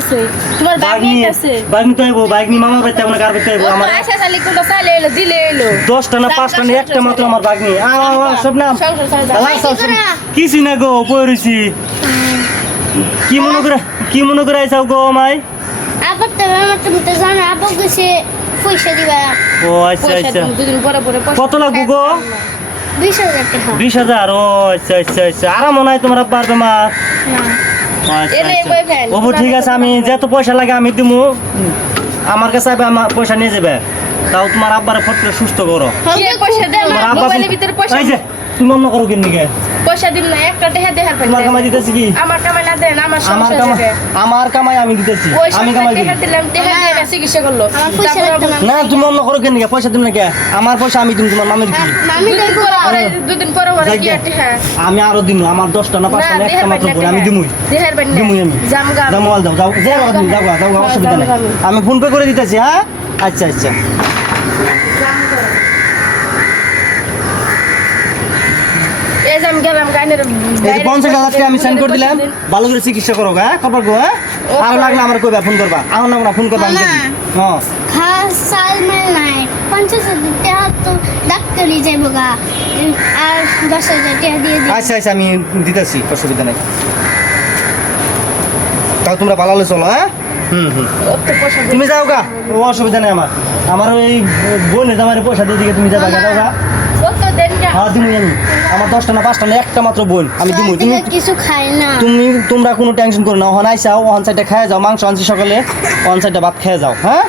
আইতাছে তোমার বাগনি আইতাছে বাগনি তো আইবো বাগনি মামার বাড়িতে আমরা কার বাড়িতে আইবো আমার আইসা খালি কোনটা চাইলে এলো দিলে এলো 10টা না 5টা না একটা মাত্র আমার বাগনি সব নাম সংসার চাইজা কিছু না গো পড়েছি কি মনে করে আইসাও গো মাই আবার তো আমার তো জানা আবার গেছে পয়সা দিবা ও আচ্ছা আচ্ছা দুদিন পরে পরে কত লাগবো গো 20,000 টাকা 20,000 ও আচ্ছা আচ্ছা আচ্ছা আর মনে হয় তোমার আব্বার তোমার না ওবো ঠিক আছে আমি যত পয়সা লাগে আমি দিমু আমার কাছে আমার পয়সা নিয়ে যাবে তাও তোমার আব্বারে ফট করে সুস্থ করো কি পয়সা দে তোমার আব্বা মোবাইলের ভিতরে পয়সা এই যে তুমি অন্য করো কেন নিকে পয়সা দিন না একটা টাকা দেখার পাই তোমার কামাই দিতেছি কি আমার কামাই না দেন আমার আমার সংসার কামাই যাবে আমার কামাই আমি দিতেছি ওই আমি কামাই দিই টাকা দিলাম টাকা দিয়ে না চিকিৎসা করলো আমার পয়সা লাগবে না না তুমি অন্য করো কেন নিকে পয়সা দিম না কে আমার পয়সা আমি দিম তোমার মামি দিই মামি দুদিন পরে পরে কি একটা হ্যাঁ আমি আরো দিন আমার 10টা না 5টা না একটা মাত্র করে আমি দিমুই দেখার পাই দিমুই আমি জামগা দাও মোবাইল দাও যাও যাও অসুবিধা নেই আমি ফোন পে করে দিতেছি হ্যাঁ আচ্ছা আচ্ছা এই জাম গেলাম গাইনের এই যে 50,000 টাকা আমি সেন্ড করে দিলাম ভালো করে চিকিৎসা করো হ্যাঁ কবার গো হ্যাঁ আর লাগলে আমার কইবা ফোন করবা আমার না ফোন করবা আমি দেখি। হ্যাঁ খাস সাল মে নাই 50,000 টাকা তো ডাক্তারি যাইব গা আর 10,000 টাকা দিয়ে দিই আচ্ছা আচ্ছা আমি দিতেছি অসুবিধা নেই তাও তোমরা পালালে চলো হ্যাঁ অত পয়সা তুমি যাও গা ও অসুবিধা নেই আমার ওই বোনের আমার পয়সা দিয়ে দিকে তুমি যাবা গা যাও গা অত দেন না হ্যাঁ দিমুই আমি আমার 10টা না 5টা না একটা মাত্র বোন আমি দিমুই তুমি কিছু খাই না তোমরা কোনো টেনশন করো না ওখানে আইসাও ওখান সাইডে খেয়ে যাও মাংস আনছি সকালে ওখান সাইডে ভাত খেয়ে যাও হ্যাঁ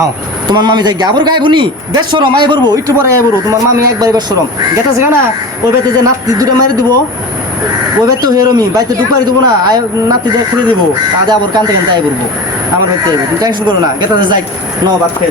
আও তোমার মামি যাই আবার গাইব নি বেশ সরম আই বলবো একটু পরে আই বলবো তোমার মামি একবার বেশ সরম গেতেছে না ওই বেতে যে নাতি দুটো মেরে দিব ওই বেত তো হেরমি বাইতে ঢুকারি দেবো না নাতি খুলে দিব তাদের আবার কানতে কানতে আই বলবো আমার বাড়িতে তুমি টেনশন করো না গেতেছে যাই ন ভাত খেয়ে যাও